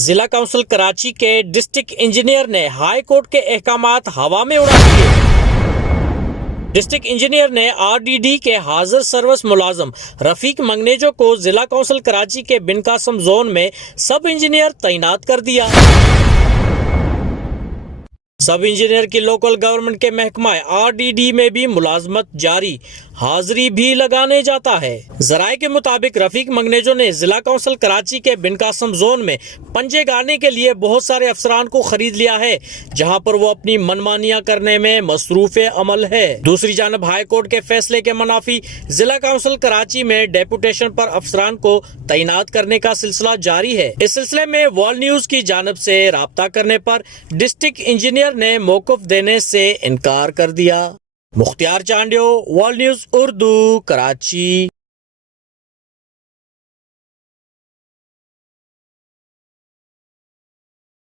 ضلع کونسل کراچی کے district engineer نے ہائی کورٹ کے احکامات ہوا میں اڑا دیے۔ ڈسٹرکٹ انجینئر نے RDD کے حاضر سروس ملازم رفیق منگنیجو کو ضلع کونسل کراچی کے بن قاسم زون میں سب انجینئر تعینات کر دیا۔ سب انجینئر کی لوکل گورنمنٹ کے محکمہ RDD میں بھی ملازمت جاری، حاضری بھی لگانے جاتا ہے۔ ذرائع کے مطابق رفیق منگنیجو نے ضلع کونسل کراچی کے بن قاسم زون میں پنجے گاڑنے کے لیے بہت سارے افسران کو خرید لیا ہے، جہاں پر وہ اپنی منمانیاں کرنے میں مصروف عمل ہے۔ دوسری جانب ہائی کورٹ کے فیصلے کے منافی ضلع کونسل کراچی میں ڈیپوٹیشن پر افسران کو تعینات کرنے کا سلسلہ جاری ہے۔ اس سلسلے میں ورلڈ نیوز کی جانب سے رابطہ کرنے پر ڈسٹرکٹ انجینئر نے موقف دینے سے انکار کر دیا۔ مختار چانڈیو، ورلڈ نیوز اردو، کراچی۔